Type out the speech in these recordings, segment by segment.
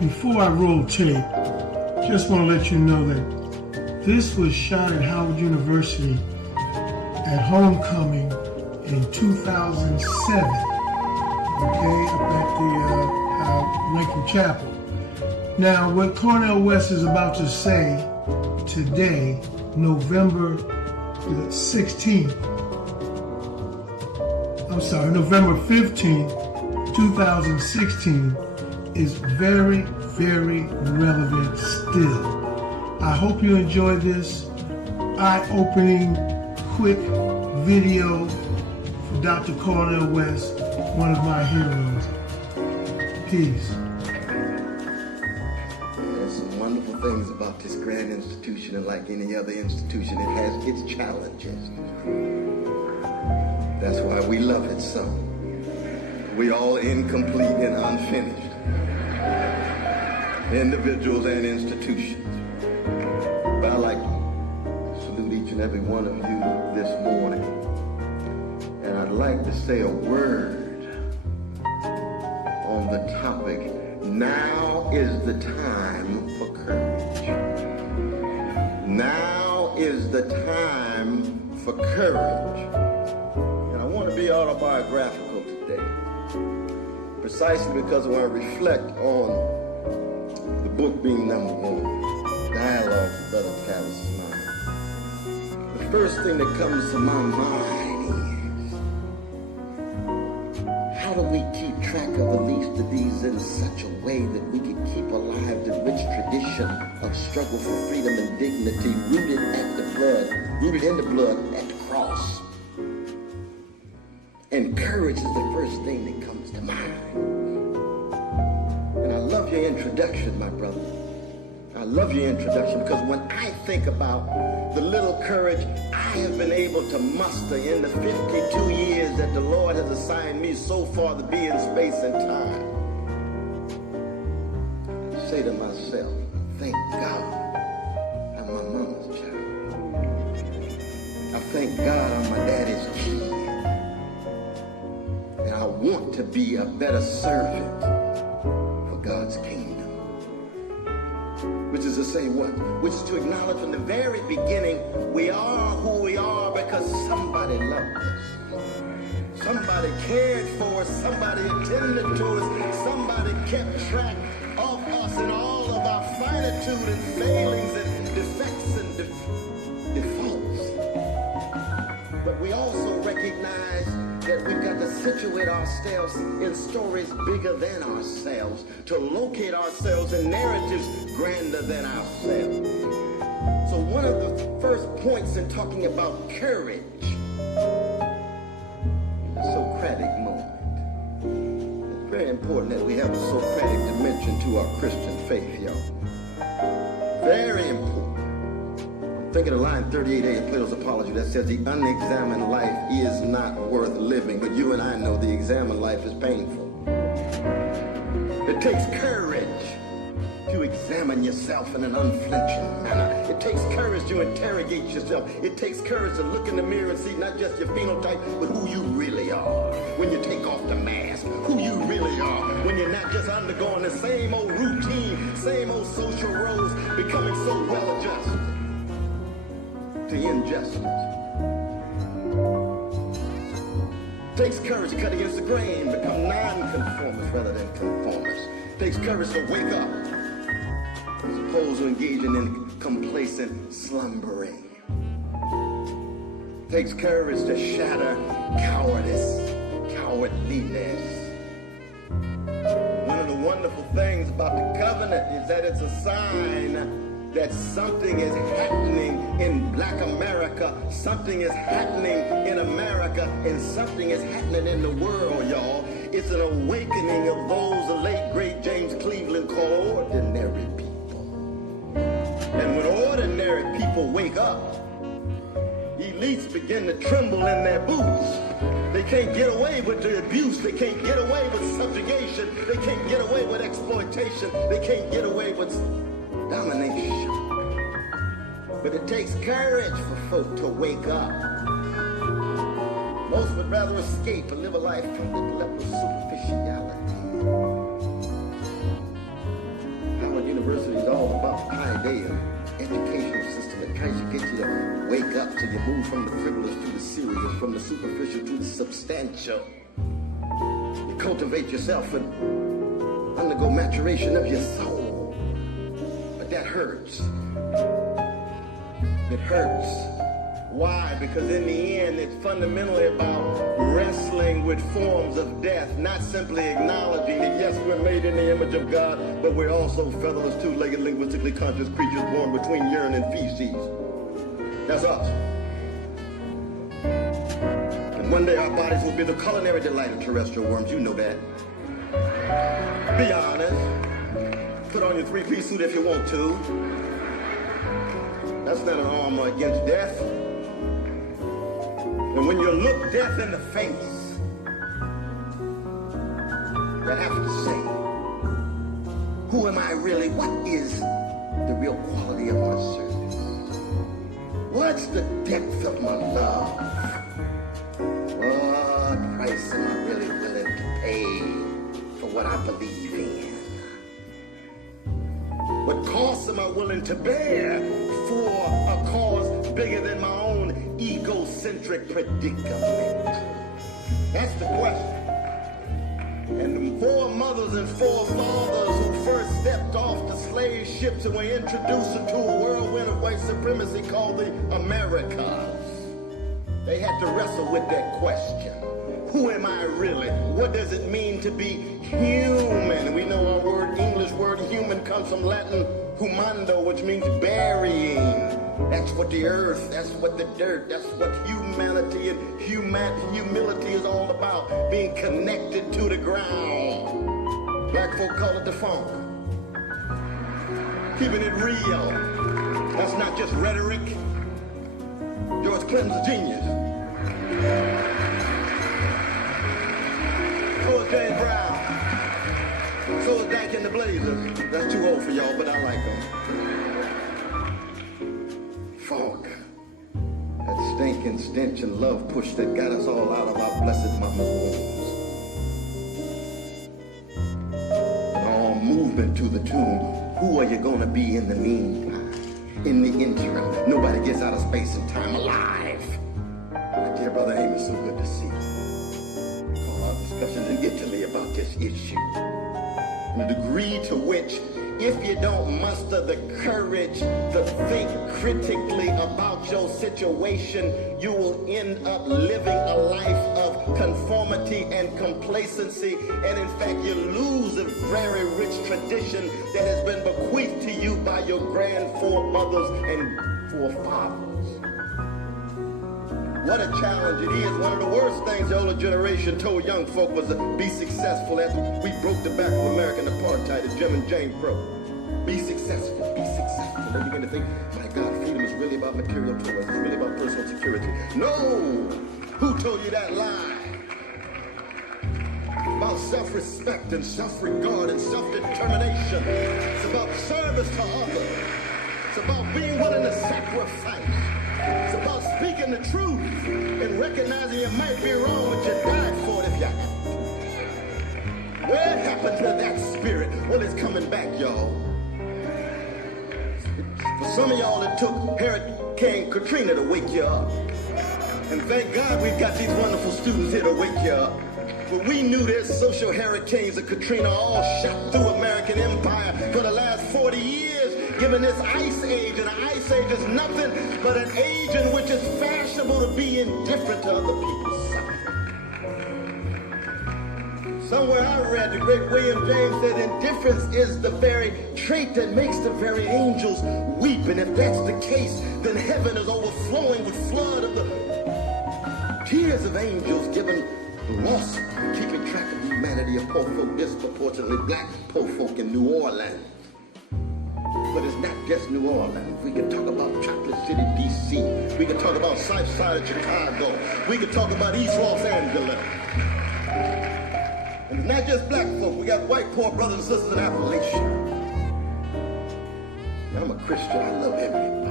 Before I roll tape, just want to let you know that this was shot at Howard University at homecoming in 2007, okay, up at the Lincoln Chapel. Now, what Cornel West is about to say today, November 15th, 2016, is very, very relevant still. I hope you enjoy this eye-opening, quick video for Dr. Cornel West, one of my heroes. Peace. There's some wonderful things about this grand institution, and like any other institution, it has its challenges. That's why we love it so. We all incomplete and unfinished. Individuals and institutions. But I'd like to salute each and every one of you this morning. And I'd like to say a word on the topic, now is the time for courage. Now is the time for courage. And I want to be autobiographical today, precisely because I want to reflect on the book being number one, Dialogue with Brother Travis Smile. The first thing that comes to my mind is, how do we keep track of the least of these in such a way that we can keep alive the rich tradition of struggle for freedom and dignity rooted in the blood at the cross? And courage is the first thing that comes to mind. And I love your introduction, my brother. I love your introduction, because when I think about the little courage I have been able to muster in the 52 years that the Lord has assigned me so far to be in space and time, I say to myself, thank God I'm my mama's child. I thank God I'm my daddy's kid. And I want to be a better servant for God's kingdom. Which is to say what? Which is to acknowledge from the very beginning, we are who we are because somebody loved us. Somebody cared for us. Somebody attended to us. Somebody kept track of us and all of our finitude and failings and defects and defaults. But we also recognize that we've got to situate ourselves in stories bigger than ourselves, to locate ourselves in narratives grander than ourselves. So one of the first points in talking about courage is a Socratic moment. It's very important that we have a Socratic dimension to our Christian faith, y'all. Very important. Think of the line 38a of Plato's Apology that says the unexamined life is not worth living. But you and I know the examined life is painful. It takes courage to examine yourself in an unflinching manner. It takes courage to interrogate yourself. It takes courage to look in the mirror and see not just your phenotype, but who you really are. When you take off the mask, who you really are. When you're not just undergoing the same old routine, same old social roles, becoming so well adjusted to injustice. Takes courage to cut against the grain, become non-conformists rather than conformists. Takes courage to wake up as opposed to engaging in complacent slumbering. Takes courage to shatter cowardliness. One of the wonderful things about the covenant is that it's a sign that something is happening in Black America, something is happening in America, and something is happening in the world, y'all. It's an awakening of those the late, great James Cleveland called ordinary people. And when ordinary people wake up, elites begin to tremble in their boots. They can't get away with the abuse. They can't get away with subjugation. They can't get away with exploitation. They can't get away with domination. But it takes courage for folk to wake up. Most would rather escape and live a life from the level of superficiality. day, an educational system that tries to get you to wake up so you move from the frivolous to the serious, from the superficial to the substantial. You cultivate yourself and undergo maturation of your soul. But that hurts. It hurts. Why? Because in the end, it's fundamentally about wrestling with forms of death, not simply acknowledging that, yes, we're made in the image of God, but we're also featherless, two-legged, linguistically conscious creatures born between urine and feces. That's us. And one day our bodies will be the culinary delight of terrestrial worms. You know that. Be honest. Put on your three-piece suit if you want to. That's not an armor against death. And when you look death in the face, you have to say, who am I really? What is the real quality of my service? What's the depth of my love? What price am I really willing to pay for what I believe in? What cost am I willing to bear for a cause bigger than my own egocentric predicament? That's the question. And the four mothers and four fathers who first stepped off the slave ships and were introduced into a whirlwind of white supremacy called the Americas, they had to wrestle with that question. Who am I really? What does it mean to be human? We know our word, English word human, comes from Latin humando, which means burying. That's what the earth, that's what the dirt, that's what humanity and humility is all about, being connected to the ground. Black folk call it the funk. Keeping it real. That's not just rhetoric. George Clinton's a genius. So is James Brown. So is Dank and the Blazers. That's too old for y'all, but I like them. Funk. That stinking stench and love push that got us all out of our blessed mama's wombs. And all movement to the tune. Who are you gonna be in the meantime? In the interim. Nobody gets out of space and time alive. My dear brother Amos, so good to see you. Discussions and get to me about this issue. And the degree to which, if you don't muster the courage to think critically about your situation, you will end up living a life of conformity and complacency. And in fact, you lose a very rich tradition that has been bequeathed to you by your grand foremothers and forefathers. What a challenge it is. One of the worst things the older generation told young folk was to be successful after we broke the back of American apartheid, the Jim and Jane Crow. Be successful, be successful. Then you begin to think, my God, freedom is really about material toys. It's really about personal security. No! Who told you that lie? About self-respect and self-regard and self-determination. It's about service to others. It's about being willing to sacrifice. It's about speaking the truth and recognizing you might be wrong, but you died for it if you have. Where happened to that spirit? Well, it's coming back, y'all. For some of y'all, it took Hurricane Katrina to wake you up. And thank God we've got these wonderful students here to wake you up. But we knew there's social hurricanes of Katrina all shot through American empire for the last 40 years, given this ice age. And an ice age is nothing but an age in which it's fashionable to be indifferent to other people's suffering. Somewhere I read the great William James said indifference is the very trait that makes the very angels weep. And if that's the case, then heaven is overflowing with flood of the tears of angels given the loss, keeping track of the humanity of poor folk, disproportionately black poor folk in New Orleans. But it's not just New Orleans. We can talk about Chocolate City, D.C. We can talk about South Side of Chicago. We can talk about East Los Angeles. And it's not just black folk. We got white poor brothers and sisters in Appalachia. Now, I'm a Christian. I love everybody.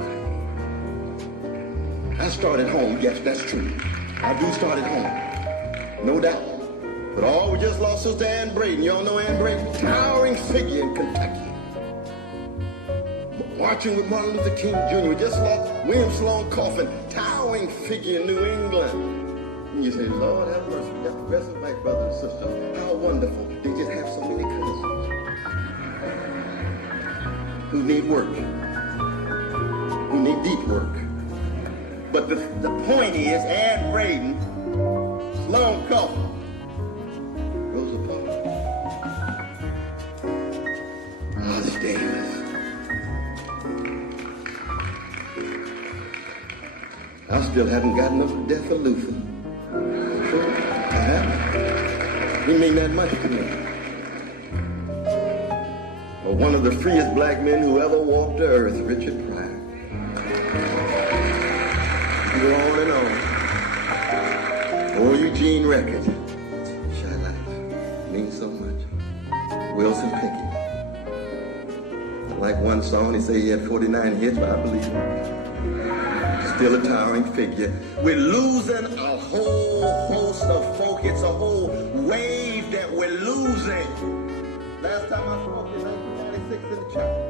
I start at home. Yes, that's true. I do start at home. No doubt. But we just lost Sister Ann Braden. Y'all know Ann Braden? Towering figure in Kentucky. marching with Martin Luther King Jr. We just lost William Sloane Coffin, towering figure in New England. And you say, Lord have mercy, we got progressive black brothers and sisters. How wonderful. They just have so many cousins who need work, who need deep work. But the point is, Ann Braden, Sloane Coffin, Rosa Parks, Ozzie Davis. I still haven't gotten up to death of Luther. I haven't. He mean that much to me. Or one of the freest black men who ever walked the earth, Richard Pryor. Go on and on. Or Eugene Record. Shy Life means so much. Wilson Pickett. I like one song, he said he had 49 hits, but I believe it. Still a towering figure. We're losing a whole host of folk. It's a whole wave that we're losing. Last time I spoke in 1996 in the chapel,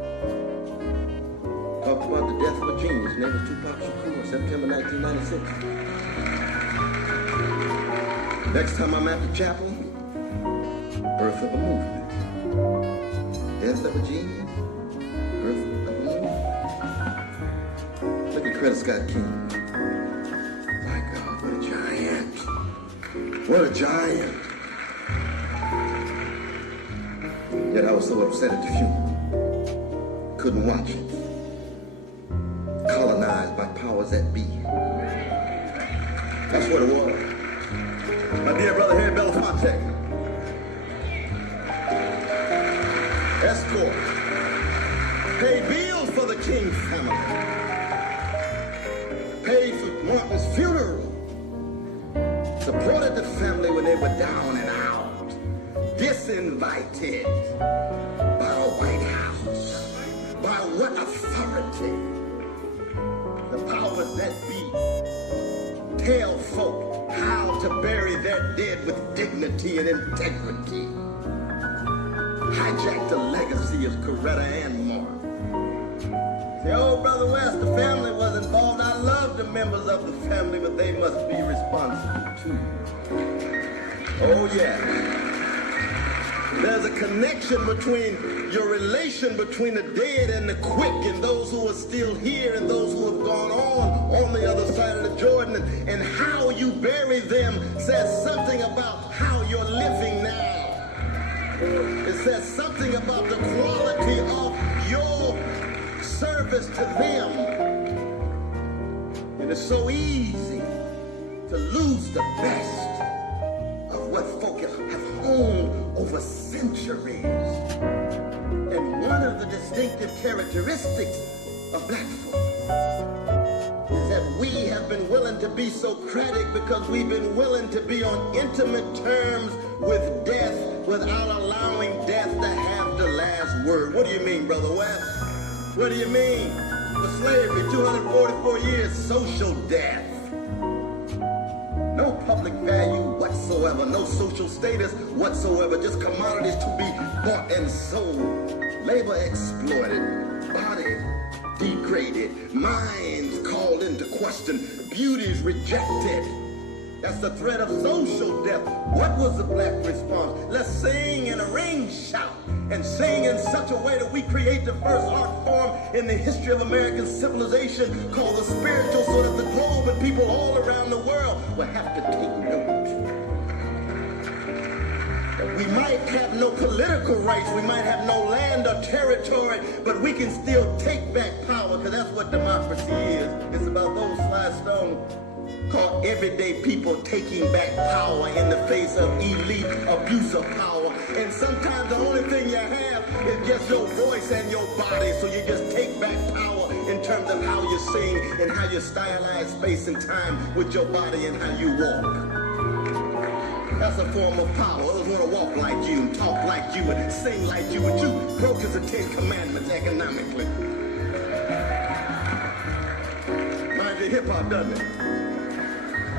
talked about the death of a genius. His name was Tupac Shakur, September 1996. Next time I'm at the chapel, birth of a movement. Death of a genius, birth of a movement. Look at Coretta Scott King. My God, what a giant. What a giant. Yet I was so upset at the funeral. Couldn't watch it. Colonized by powers that be. That's what it was. My dear brother Harry Belafonte. Escort. Paid bills for the King family. Paid for Martin's funeral. Supported the family when they were down and out. Disinvited by a White House. By what authority? The powers that be tell folk how to bury their dead with dignity and integrity. Hijack the legacy of Coretta and Martin. Say, oh, Brother West, the family was involved. I love the members of the family, but they must be responsible too. Oh, yeah. There's a connection between your relation between the dead and the quick, and those who are still here and those who have gone on the other side of the Jordan, and how you bury them says something about how you're living now. It says something about the quality of your service to them. And it's so easy to lose the best of what folk have honed over centuries. And one of the distinctive characteristics of black folk is that we have been willing to be Socratic because we've been willing to be on intimate terms with death without allowing death to have the last word. What do you mean, Brother West? What do you mean? For slavery, 244 years, social death. No public value whatsoever, no social status whatsoever, just commodities to be bought and sold. Labor exploited, bodies degraded, minds called into question, beauties rejected. That's the threat of social death. What was the black response? Let's sing in a ring shout and sing in such a way that we create the first art form in the history of American civilization called the spiritual, so that the globe and people all around the world will have to take note. We might have no political rights, we might have no land or territory, but we can still take back power, because that's what democracy is. It's about those Sly Stone called everyday people taking back power in the face of elite abuse of power. And sometimes the only thing you have is just your voice and your body, so you just take back power in terms of how you sing and how you stylize space and time with your body and how you walk. That's a form of power. Others want to walk like you and talk like you and sing like you, but you broke the 10 Commandments economically. Reminds you of hip-hop, doesn't it?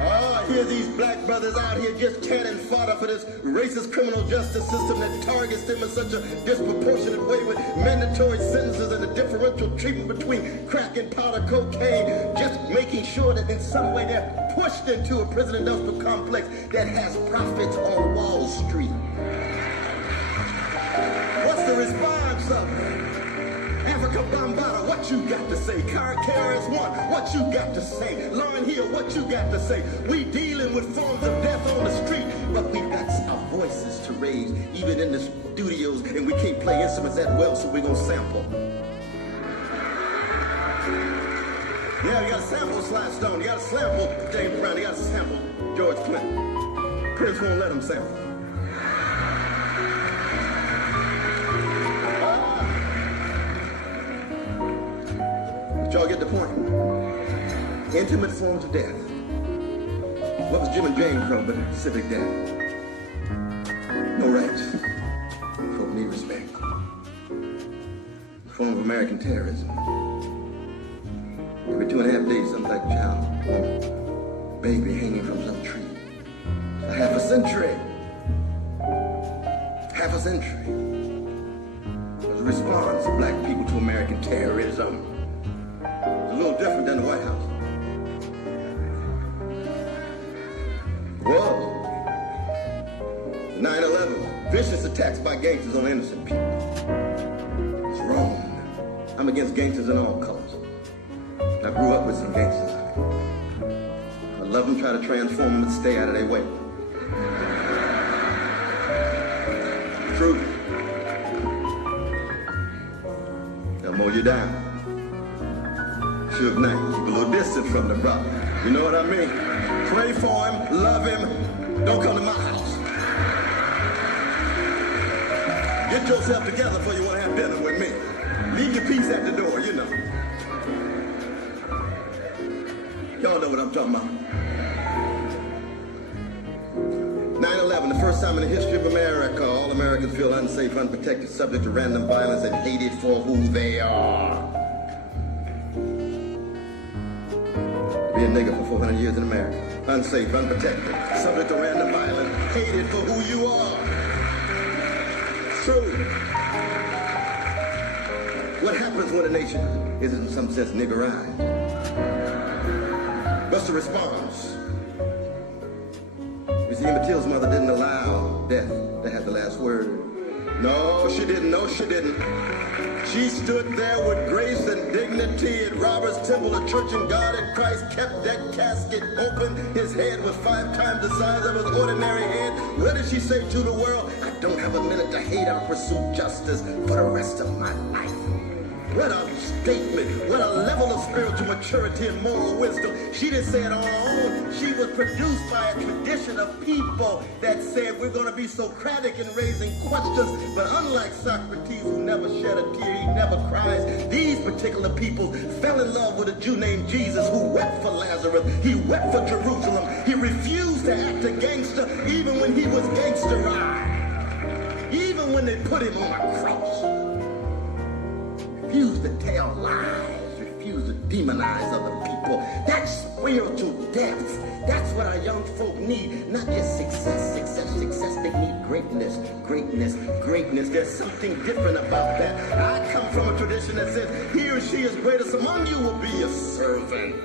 Oh, here these black brothers out here just cannon fodder for this racist criminal justice system that targets them in such a disproportionate way with mandatory sentences and a differential treatment between crack and powder cocaine, just making sure that in some way they're pushed into a prison industrial complex that has profits on Wall Street. What's the response of it? Africa Bambaataa, what you got to say? KRS-One, what you got to say? Lauryn Hill, what you got to say? We dealing with forms of death on the street, but we've got our voices to raise, even in the studios, and we can't play instruments that well, so we're gonna sample. Yeah, you gotta sample Sly Stone, you gotta sample James Brown, you gotta sample George Clinton. Prince won't let them sample. Y'all get the point. Intimate forms of death. What was Jim and James from but civic death? No rights. Folk need respect. A form of American terrorism. Every 2.5 days, some black child, woman, baby hanging from some tree. A half a century. Half a century. It was a response of black people to American terrorism. A little different than the White House. Was 9/11, vicious attacks by gangsters on innocent people. It's wrong. I'm against gangsters in all colors. I grew up with some gangsters. I love them, try to transform them, and stay out of their way. True. They'll mow you down. Suge Knight, keep a little distance from the brother. You know what I mean? Pray for him, love him, don't come to my house. Get yourself together before you want to have dinner with me. Leave your piece at the door, you know. Y'all know what I'm talking about. 9/11, the first time in the history of America, all Americans feel unsafe, unprotected, subject to random violence, and hated for who they are. Be a nigga for 400 years in America. Unsafe, unprotected, subject to random violence, hated for who you are. True. What happens when a nation is in some sense niggerized? What's the response? You see, Emmett Till's mother didn't allow death to have the last word. No, she didn't. No, she didn't. She stood there with grace and dignity at Robert's Temple, a church in God in Christ, kept that casket open. His head was 5 times the size of his ordinary head. What did she say to the world? I don't have a minute to hate. I'll pursue justice for the rest of my life. What a statement. What a level of spiritual maturity and moral wisdom. She didn't say it on her own. She was produced by a tradition of people that said we're going to be Socratic in raising questions. But unlike Socrates, who never shed a tear, he never cries, these particular people fell in love with a Jew named Jesus who wept for Lazarus. He wept for Jerusalem. He refused to act a gangster even when he was gangsterized. Even when they put him on a cross. Refuse to tell lies, refuse to demonize other people. That's spiritual depth. That's what our young folk need. Not just success. They need greatness. There's something different about that. I come from a tradition that says, he or she is greatest among you will be a servant.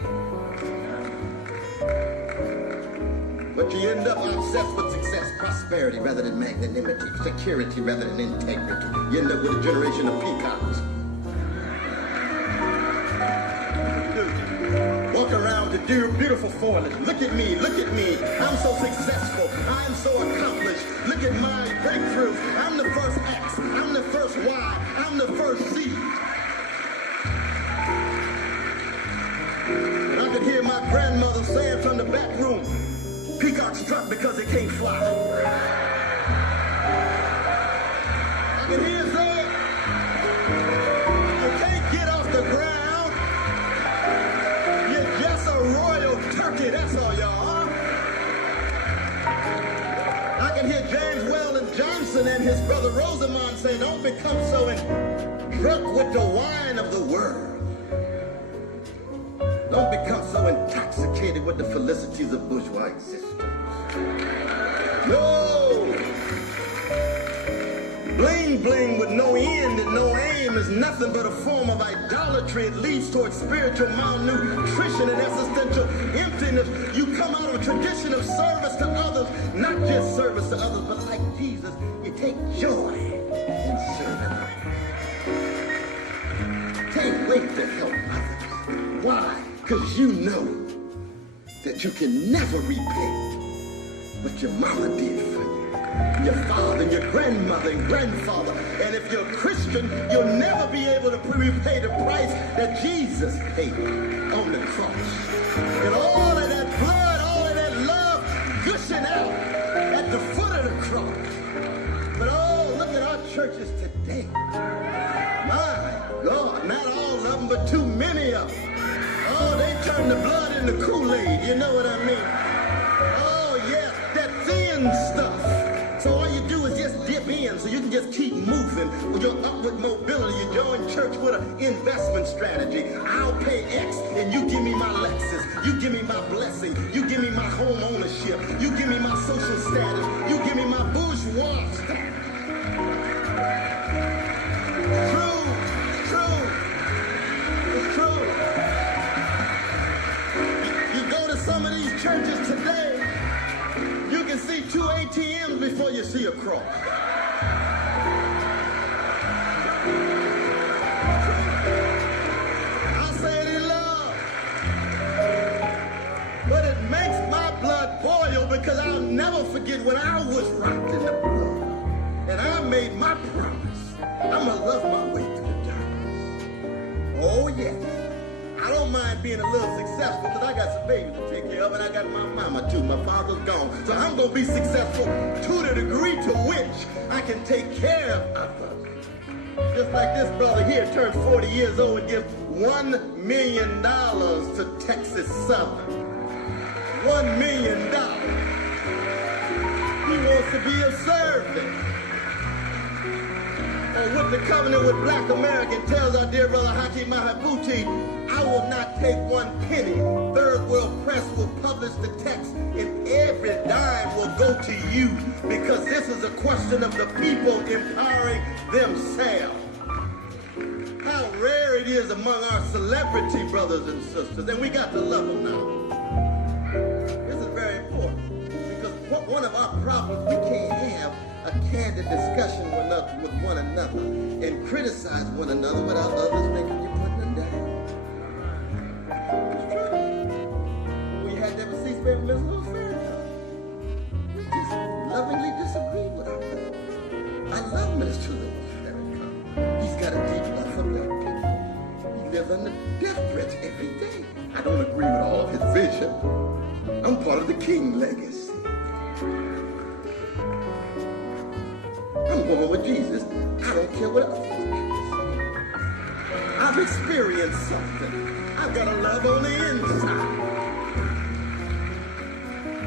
But you end up obsessed with success, prosperity rather than magnanimity, security rather than integrity. You end up with a generation of peacocks. Walk around to do beautiful foliage. Look at me. I'm so successful. I'm so accomplished. Look at my breakthrough. I'm the first X. I'm the first Y. I'm the first Z. I could hear my grandmother saying from the back room, Peackocks strut because they can't fly. I can hear saying, you can't get off the ground. Royal turkey, that's all y'all are. I can hear James Weldon Johnson and his brother Rosamond saying, don't become so drunk with the wine of the world. Don't become so intoxicated with the felicities of bourgeois existence. No! Bling bling with no end and no aim is nothing but a form of idolatry. It leads towards spiritual malnutrition and existential emptiness. You come out of a tradition of service to others, not just service to others, but like Jesus, you take joy in serving others. Can't wait to help others. Why? Because you know that you can never repay what your mama did for you, your father, and your grandmother and grandfather. And if you're a Christian, you'll never be able to repay the price that Jesus paid on the cross. And all of that blood, all of that love gushing out at the foot of the cross. But oh, look at our churches today. My God, not all of them, but too many of them. Oh, they turn the blood into Kool-Aid, you know what I mean? Oh, yes, that thin stuff. So all you do is just dip in so you can just keep moving with your upward mobility. You join church with an investment strategy. I'll pay X and you give me my Lexus. You give me my blessing. You give me my home ownership. You give me my social status. You give me my bourgeois status. True. It's true. You go to some of these churches today, you can see 2 ATMs before you see a cross. I say it in love, but it makes my blood boil because I'll never forget when I was rocked in the blood and I made my promise. I'm gonna love my way through the darkness. Oh yes. I don't mind being a little successful because I got some babies to take care of and I got my mama too. My father's gone. So I'm going to be successful to the degree to which I can take care of others. Just like this brother here turned 40 years old and gives $1 million to Texas Southern. $1 million. He wants to be a servant. Or with the covenant with Black American tells our dear brother Haki Mahabuti, I will not take 1 penny. Third World Press will publish the text and every dime will go to you because this is a question of the people empowering themselves. How rare it is among our celebrity brothers and sisters, and we got to love them now. This is very important because one of our problems, we can't have a candid discussion with one another and criticize one another without others making you put them down. It's true. We had that with C-SPAN with Ms. Lewis Farrakhan. We just lovingly disagree with our brother. I love Mr. Lewis Farrakhan. He's got a deep love for black people. He lives under death threats every day. I don't agree with all of his vision. I'm part of the King legacy. I'm going with Jesus. I don't care what else. I've experienced something. I've got a love on the inside.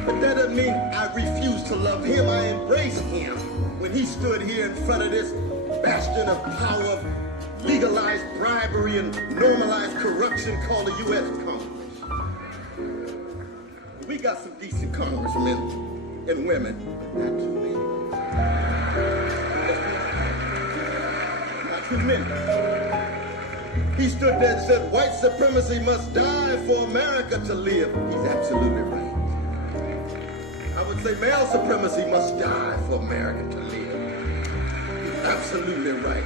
But that doesn't mean I refuse to love him. I embrace him. When he stood here in front of this bastion of power, of legalized bribery and normalized corruption called the U.S. Congress. We got some decent congressmen and women. Not too many. Not too many. He stood there and said, white supremacy must die for America to live. He's absolutely right. I would say male supremacy must die for America to live. He's absolutely right.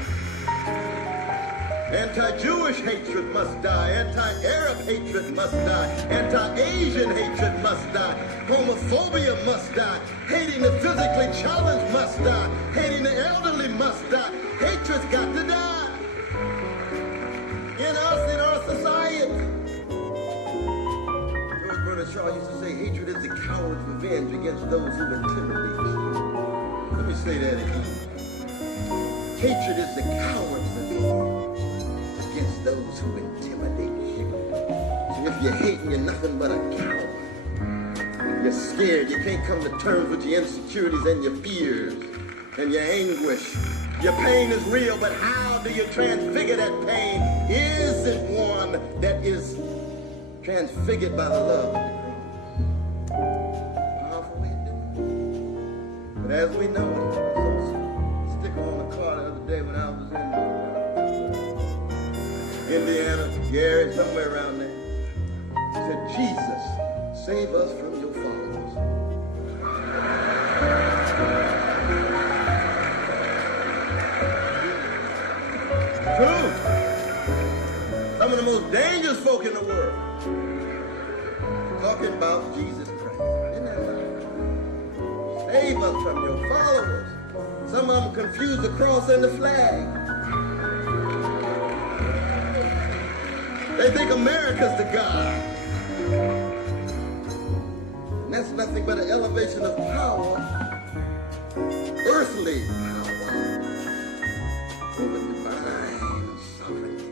Anti-Jewish hatred must die. Anti-Arab hatred must die. Anti-Asian hatred must die. Homophobia must die. Hating the physically challenged must die. Hating the elderly must die. Hatred's got to die. In us, in our society. George Bernard Shaw used to say, hatred is the coward's revenge against those who intimidate you. Let me say that again. Hatred is the coward's revenge against those who intimidate you. So if you're hating, you're nothing but a coward. You're scared. You can't come to terms with your insecurities and your fears and your anguish. Your pain is real, but how do you transfigure that pain? Is it one that is transfigured by the love of the cross? as we know it, so sticker on the car the other day when I was in Indiana, Gary, somewhere around there. It said, Jesus, save us from your followers. True. Some of the most dangerous folk in the world talking about Jesus Christ. Isn't that right? Save us from your followers. Some of them confuse the cross and the flag. They think America's the God. And that's nothing but an elevation of power, earthly power, over divine sovereignty.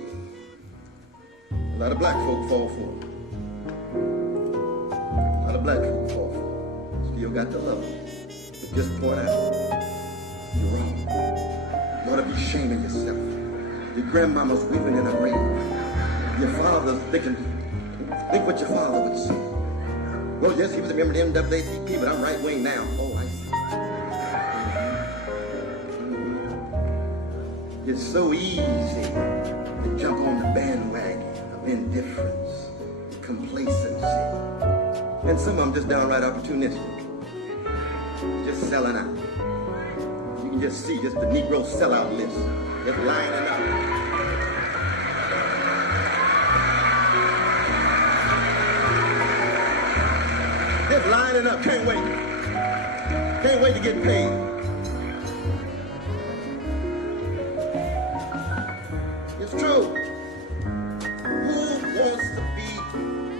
A lot of black folk fall for it. A lot of black folk fall for it. Still got the love. But just point out, you're wrong. You ought to be ashamed of yourself. Your grandmama's weeping in her grave. Your father's thinking, think what your father would say. Well, yes, he was a member of the NAACP, but I'm right wing now. Oh, I see. It's so easy to jump on the bandwagon of indifference, complacency. And some of them just downright opportunistic. Just selling out. You can just see just the Negro sellout list. Just lining up. Just lining up. Can't wait. Can't wait to get paid. It's true. Who wants to be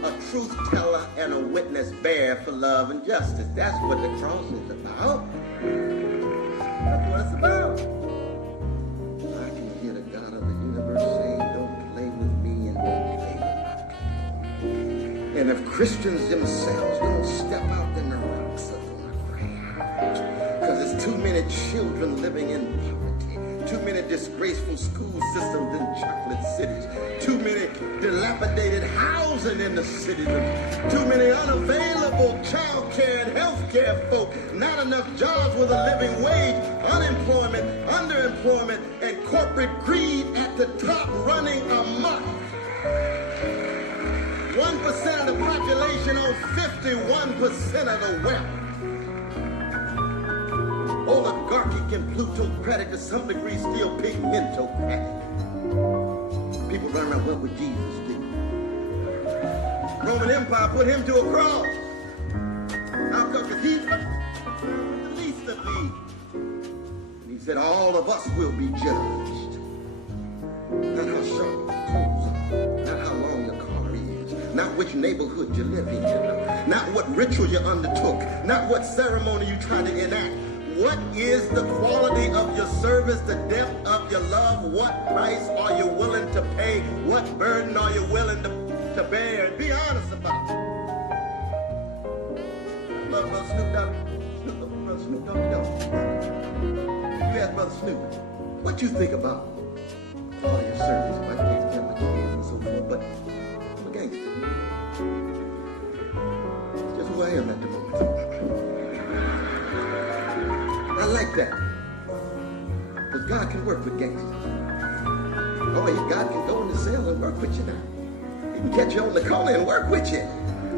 a truth teller and a witness bearer for love and justice? That's what the cross is about. That's what it's about. I can hear the God of the universe saying, don't play with me and don't play with my people. And if Christians themselves don't step out, then the rocks are going to cry. Because there's too many children living in poverty, too many disgraceful school systems in chocolate cities, too many dilapidated housing in the cities, too many unavailable child care and health care folk, not enough jobs with a living wage, unemployment, underemployment, and corporate greed at the top running amok. 1% of the population owns 51% of the wealth. Oligarchic and plutocratic, to some degree still pigmentocratic. People run around, what would Jesus do? Roman Empire put him to a cross. How come? Because he's the least of these. And he said, all of us will be judged. Not how sharp your clothes are, not how long your car is, not which neighborhood you live in, not what ritual you undertook, not what ceremony you try to enact. What is the quality of your service, the depth of your love? What price are you willing to pay? What burden are you willing to bear? And be honest about it. I love Brother Snoop Dogg. Brother Snoop Dogg, you know. You ask Brother Snoop, what you think about all your service, my kids, my kids, and so forth, but I'm a gangster. It's just who I am at the moment. I like that. Because God can work with gangsters. Oh, God can go in the cell and work with you now. He can catch you on the corner and work with you.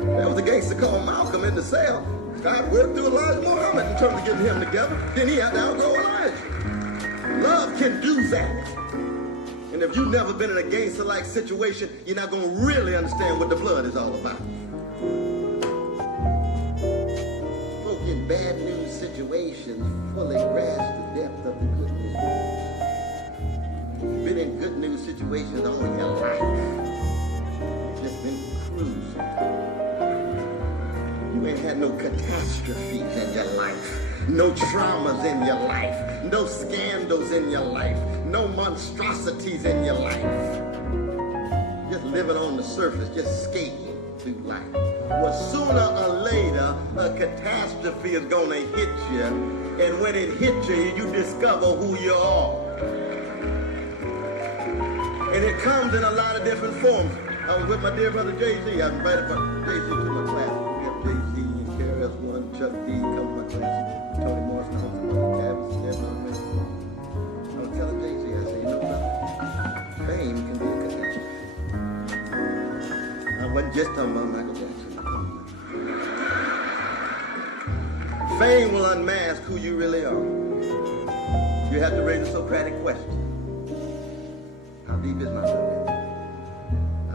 There was a gangster called Malcolm in the cell. God worked through Elijah Muhammad in terms of getting him together. Then he had to outgrow Elijah. Love can do that. And if you've never been in a gangster-like situation, you're not going to really understand what the blood is all about. Folk in bad news situations fully grasp the depth of the good news. You've been in good news situations all your life. You've just been cruising. You ain't had no catastrophes in your life, no traumas in your life, no scandals in your life, no monstrosities in your life. Just living on the surface, just skating through life. Well, sooner or later, a catastrophe is gonna hit you, and when it hits you, you discover who you are. And it comes in a lot of different forms. I was with my dear brother Jay-Z. I invited my Jay-Z to my class. We have Jay-Z and KRS-One, Chuck D, come to my class, Tony Morrison, I was telling Jay-Z, I said, you know what? Fame can be a connection. I wasn't just talking about Michael Jackson. Fame will unmask who you really are. You have to raise a Socratic question. How deep is my love?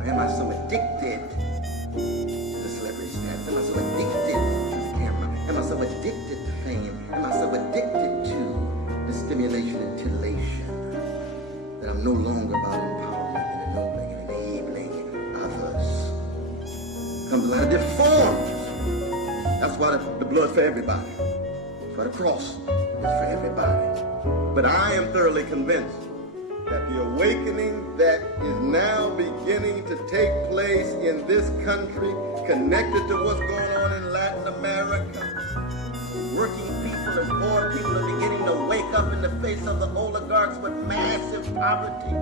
Am I so addicted to the celebrity status? Am I so addicted to the camera? Am I so addicted to fame? Am I so addicted to the stimulation and titillation that I'm no longer about empowerment and ennobling and enabling others? Comes in a lot of different forms. That's why the blood's for everybody. That's why the cross is for everybody. But I am thoroughly convinced that the awakening that is now beginning to take place in this country, connected to what's going on in Latin America, working people and poor people are beginning to wake up in the face of the oligarchs with massive poverty,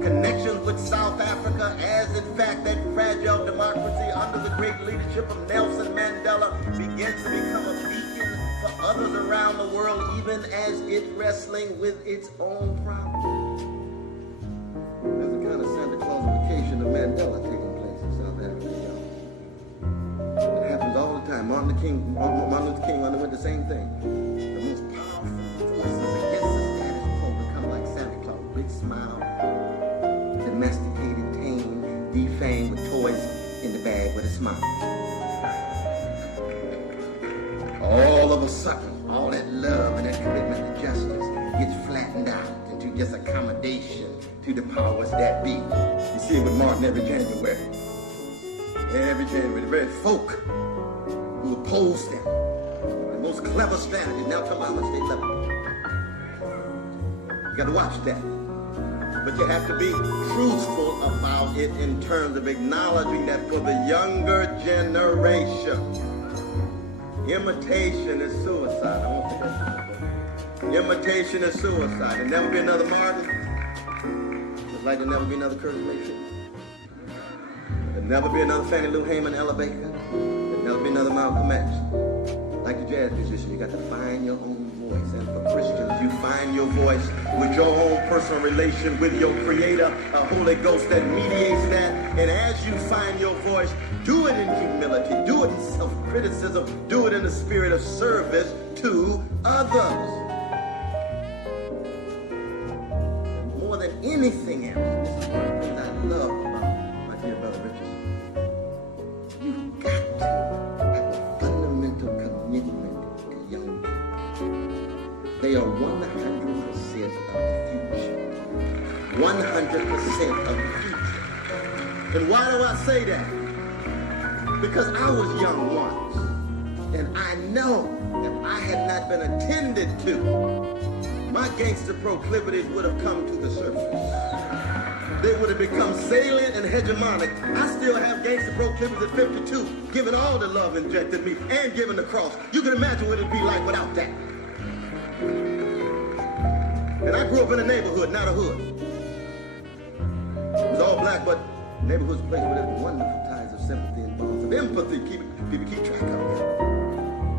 connections with South Africa as in fact that fragile democracy under the great leadership of Nelson Mandela begins to become a beacon for others around the world, even as it's wrestling with its own problems. There's a kind of Santa Clausification of Mandela taking place in South Africa, y'all. It happens all the time. Martin Luther King underwent the same thing. The most powerful forces against the status quo become like Santa Claus. Big smile, domesticated, tame, defamed with toys in the bag with a smile. All of a sudden, all that love and that commitment to justice gets flattened out into just accommodation to the powers that be. You see it with Martin every January. Every January, the very folk who oppose them, the most clever strategies now come out on the state level. You got to watch that. But you have to be truthful about it in terms of acknowledging that for the younger generation, imitation is suicide. I won't forget that. Imitation is suicide. There'll never be another Martin. Just like there'll never be another Curtis Mayfield. There'll never be another Fannie Lou Hamer Elevator. There'll never be another Malcolm X. Like the jazz musician, you got to find your own voice. And for Christians, you find your voice with your own personal relation with your Creator, a Holy Ghost that mediates that. And as you find your voice, do it in humility, do it in self-criticism, do it in the spirit of service to others. And more than anything else, this is one of the things I love about my dear brother Richardson. You've got to have a fundamental commitment to young people. They are 100% of the future. 100% of the future. And why do I say that? Because I was young once, and I know if I had not been attended to, my gangster proclivities would have come to the surface. They would have become salient and hegemonic. I still have gangster proclivities at 52, given all the love injected me and given the cross. You can imagine what it'd be like without that. And I grew up in a neighborhood, not a hood. It was all black, but the neighborhood's a place where there's wonderful ties of sympathy and bonds of empathy. People keep track of it.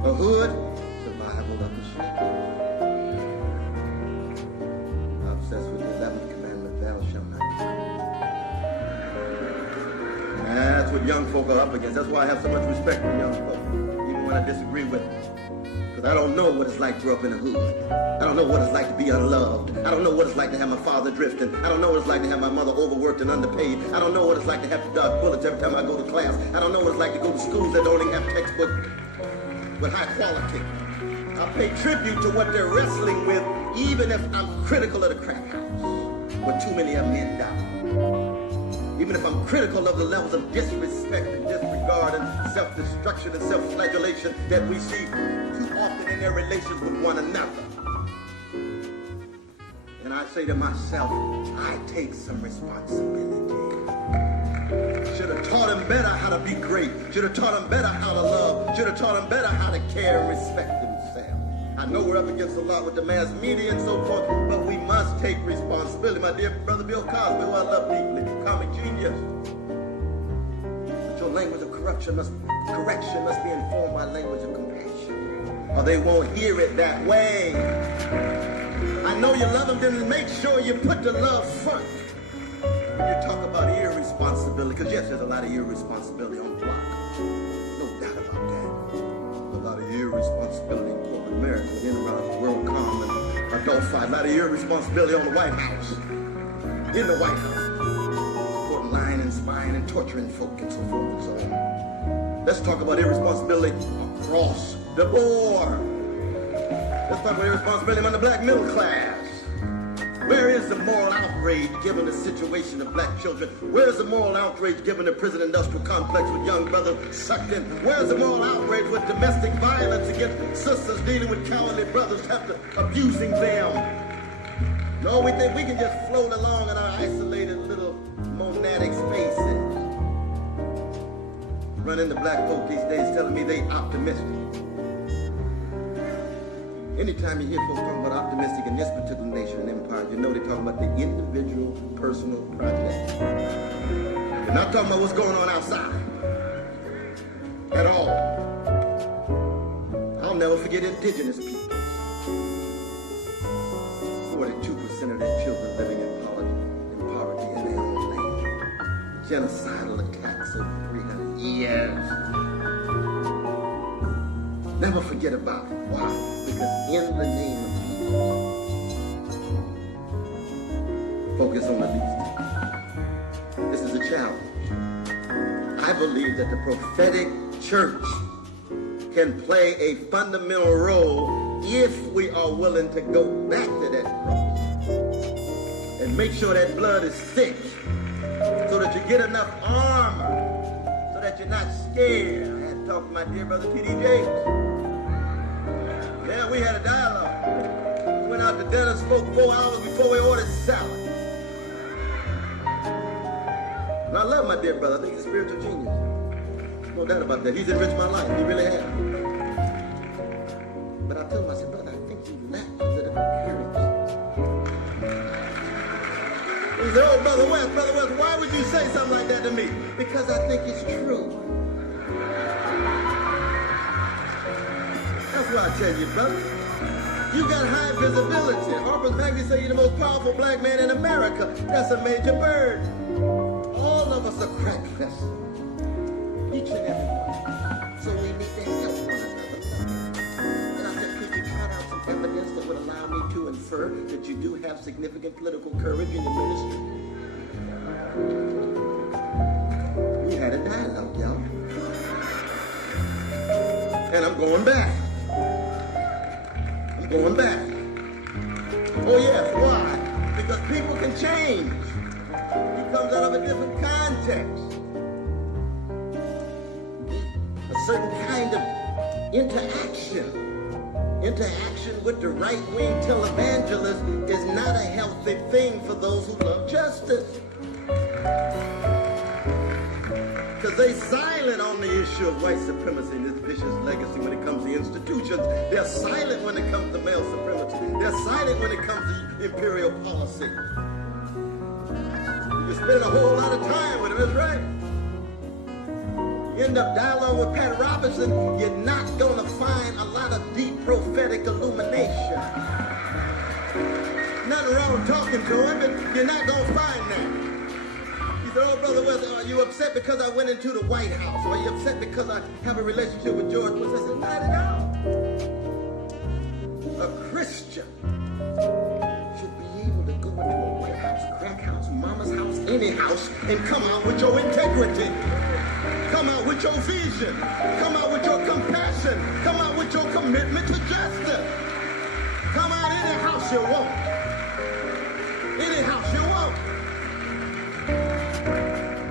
A hood, survival of the street. I'm obsessed with the 11th commandment, thou shalt not kill. That's what young folk are up against. That's why I have so much respect for young folk, even when I disagree with them. Because I don't know what it's like to grow up in a hood. I don't know what it's like to be unloved. I don't know what it's like to have my father drifting. I don't know what it's like to have my mother overworked and underpaid. I don't know what it's like to have to dodge bullets every time I go to class. I don't know what it's like to go to schools that don't even have textbooks with high quality. I pay tribute to what they're wrestling with, even if I'm critical of the crack house, where too many of them end up. Even if I'm critical of the levels of disrespect and disregard and self-destruction and self-flagellation that we see too often in their relations with one another. And I say to myself, I take some responsibility. Should have taught them better how to be great. Should have taught them better how to love. Should have taught them better how to care and respect themselves. I know we're up against a lot with the mass media and so forth, but we must take responsibility. My dear brother Bill Cosby, who I love deeply, comic genius. But your language of correction must be informed by language of compassion, or they won't hear it that way. I know you love them, then make sure you put the love front. When you talk about irresponsibility, because yes, there's a lot of irresponsibility on the block. No doubt about that. A lot of irresponsibility in corporate America, in and around the world, and adult fight. A lot of irresponsibility on the White House. In the White House. Supporting lying and spying and torturing folk and so forth and so on. Let's talk about irresponsibility across the board. Let's talk about irresponsibility among the black middle class. Where is the moral outrage given the situation of black children? Where is the moral outrage given the prison industrial complex with young brothers sucked in? Where is the moral outrage with domestic violence against sisters dealing with cowardly brothers after abusing them? No, we think we can just float along in our isolated little monadic spaces. Run into black folk these days telling me they optimistic. Anytime you hear folks talking about optimistic in this particular nation and empire, you know they're talking about the individual, personal project. They're not talking about what's going on outside at all. I'll never forget indigenous people. 42% of their children living in poverty in their own land. Genocidal attacks over 300 years. Never forget about it. Why? Because in the name of Jesus, focus on the least. This is a challenge. I believe that the prophetic church can play a fundamental role if we are willing to go back to that cross and make sure that blood is thick so that you get enough armor so that you're not scared. I had to talk to my dear brother T.D. Jakes. Yeah, we had a dialogue. We went out to dinner, spoke 4 hours before we ordered salad. And I love my dear brother. I think he's a spiritual genius. No doubt about that. He's enriched my life. He really has. But I told him, I said, brother, I think you lack political courage. He said, oh, Brother West, why would you say something like that to me? Because I think it's true. That's why I tell you, brother. You got high visibility. Harper's Magazine say you're the most powerful black man in America. That's a major burden. All of us are crack vessels. Each and every one. So we need to help one another. And I said, could you trot out some evidence that would allow me to infer that you do have significant political courage in your ministry? We had a dialogue, y'all. And I'm going back. Going back. Oh yes, why? Because people can change. He comes out of a different context. A certain kind of interaction with the right-wing televangelist is not a healthy thing for those who love justice. Because they silent on the issue of white supremacy and this vicious legacy when it comes to institutions. They're silent when it comes to male supremacy. They're silent when it comes to imperial policy. You spend a whole lot of time with them, that's right. You end up dialogue with Pat Robertson, you're not going to find a lot of deep prophetic illumination. Nothing wrong with talking to him, but you're not going to find that. Oh, Brother West, are you upset because I went into the White House? Or are you upset because I have a relationship with George Bush? I said, not at all. A Christian should be able to go into a White House, crack house, mama's house, any house, and come out with your integrity. Come out with your vision. Come out with your compassion. Come out with your commitment to justice. Come out any house you want. Any house you want.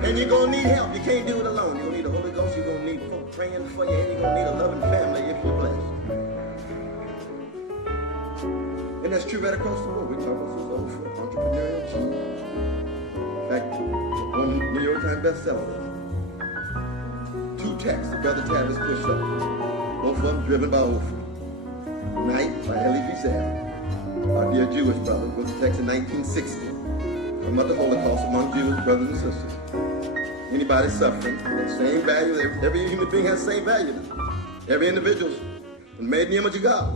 And you're going to need help. You can't do it alone. You're going to need the Holy Ghost. You're going to need folk praying for you. And you're going to need a loving family if you're blessed. And that's true right across the board. We talk about this old entrepreneurial genius. In fact, one New York Times bestseller. 2 texts Brother Tavis pushed up. Both of them driven by Oprah. Night by Elie Wiesel. Our dear Jewish brother wrote the text in 1960. About the Holocaust among Jewish brothers and sisters. Anybody suffering, that same value. Every human being has the same value. Every individual is made in the image of God.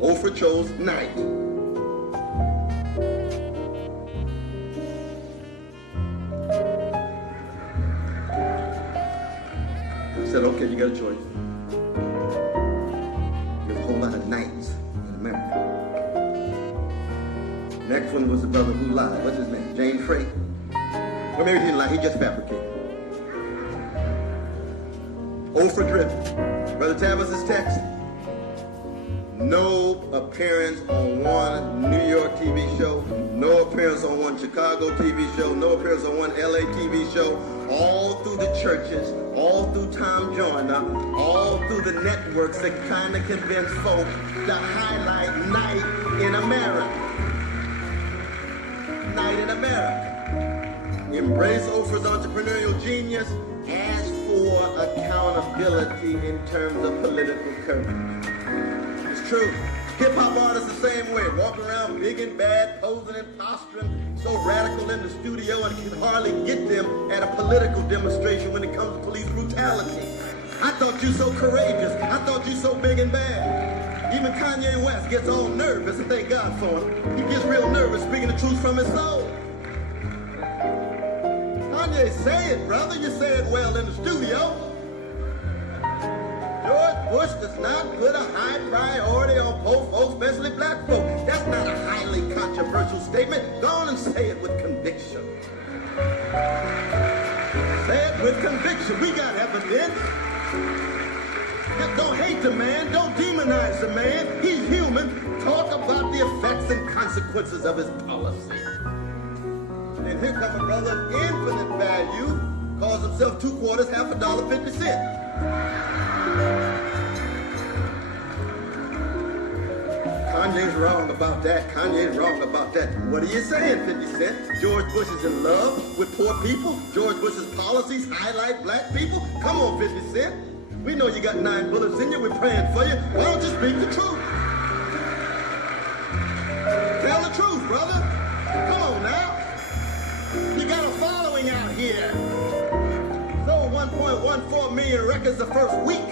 Oprah chose night. I said, okay, you got a choice. There's a whole lot of nights in America. Next one was the brother who lied. What's his name? James Frey. Or maybe he didn't lie, he just fabricated. Oprah driven. Brother Tavis's text. No appearance on one New York TV show, no appearance on one Chicago TV show, no appearance on one LA TV show, all through the churches, all through Tom Joyner, all through the networks that kind of convince folk to highlight night in America. Night in America. Embrace Oprah's entrepreneurial genius. Ask for accountability in terms of political courage. It's true. Hip-hop artists the same way. Walking around big and bad, posing and posturing, so radical in the studio and can hardly get them at a political demonstration when it comes to police brutality. I thought you so courageous. I thought you so big and bad. Even Kanye West gets all nervous, and thank God for him. He gets real nervous speaking the truth from his soul. Kanye, say it, brother. You say it well in the studio. George Bush does not put a high priority on poor folks, especially black folk. That's not a highly controversial statement. Go on and say it with conviction. Say it with conviction. We got evidence. Don't hate the man. Don't demonize the man. He's human. Talk about the effects and consequences of his policy. And here comes a brother of infinite value, calls himself 2 quarters, half $1.50. Kanye's wrong about that. Kanye's wrong about that. What are you saying, 50 Cent? George Bush is in love with poor people? George Bush's policies highlight black people? Come on, 50 Cent. We know you got 9 bullets in you. We're praying for you. Why don't you speak the truth? Tell the truth, brother. Come on now. You got a following out here. Sold 1.14 million records the first week.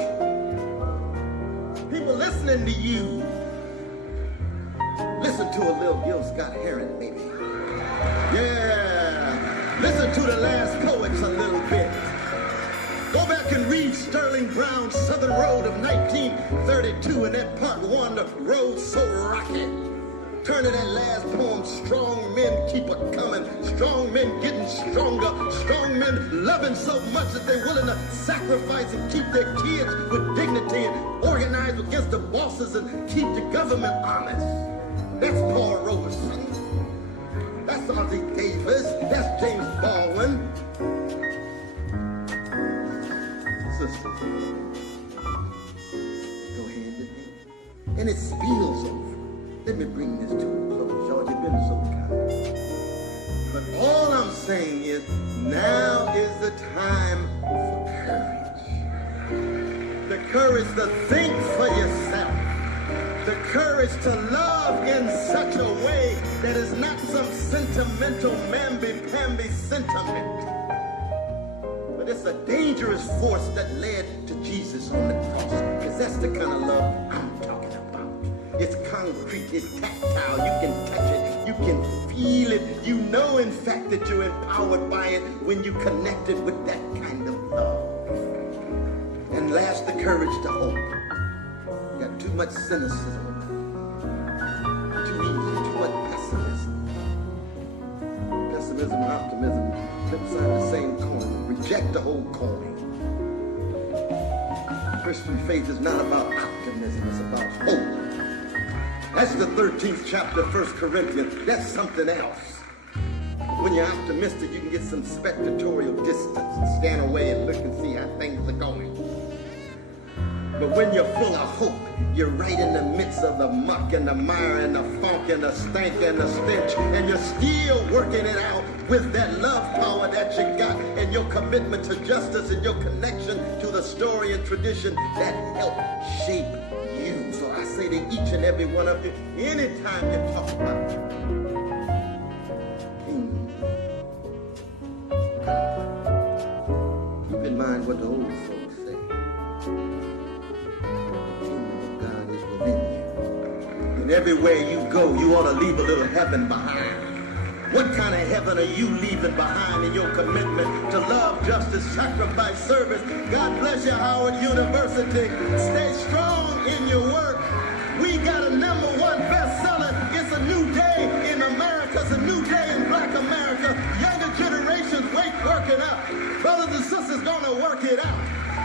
People listening to you. Listen to a little Gil Scott-Heron, maybe. Yeah. Listen to the last poets a little bit. Go back and read Sterling Brown's Southern Road of 1932 and that part 1, the road so rocky. Turn to that last poem, strong men keep a-coming, strong men getting stronger, strong men loving so much that they're willing to sacrifice and keep their kids with dignity and organize against the bosses and keep the government honest. That's Paul Robeson. That's Ozzie Davis. That's James Baldwin. Sisters, go hand in hand. And it spills over. Let me bring this to a close. Y'all, you've been so kind. But all I'm saying is, now is the time for courage. The courage to think for yourself. The courage to love in such a way that is not some sentimental mamby-pamby sentiment. But it's a dangerous force that led to Jesus on the cross. Because that's the kind of love I'm talking about. It's concrete, it's tactile, you can touch it, you can feel it. You know, in fact, that you're empowered by it when you connect it with that kind of love. And last, the courage to hope. You got too much cynicism. Too easy, too much pessimism. Pessimism and optimism, flip side of the same coin. Reject the whole coin. Christian faith is not about optimism, it's about hope. That's the 13th chapter of 1 Corinthians. That's something else. When you're optimistic, you can get some spectatorial distance and stand away and look and see how things are going. But when you're full of hope, you're right in the midst of the muck and the mire and the funk and the stank and the stench, and you're still working it out with that love power that you got and your commitment to justice and your connection to the story and tradition that helped shape you. So I say to each and every one of you, anytime you talk about kingdom, what the old folks say. The kingdom of God is within you. And everywhere you go, you ought to leave a little heaven behind. What kind of heaven are you leaving behind in your commitment to love, justice, sacrifice, service? God bless you, Howard University. Stay strong in your work. We got a #1 bestseller. It's a new day in America. It's a new day in Black America. Younger generations working out. Brothers and sisters gonna work it out.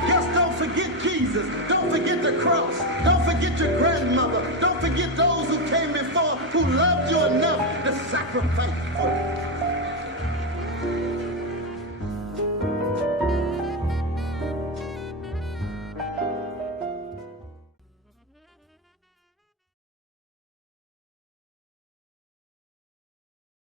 Just don't forget Jesus. Don't forget the cross. Don't forget your grandmother. Don't forget those who came before, who loved you enough to sacrifice for you.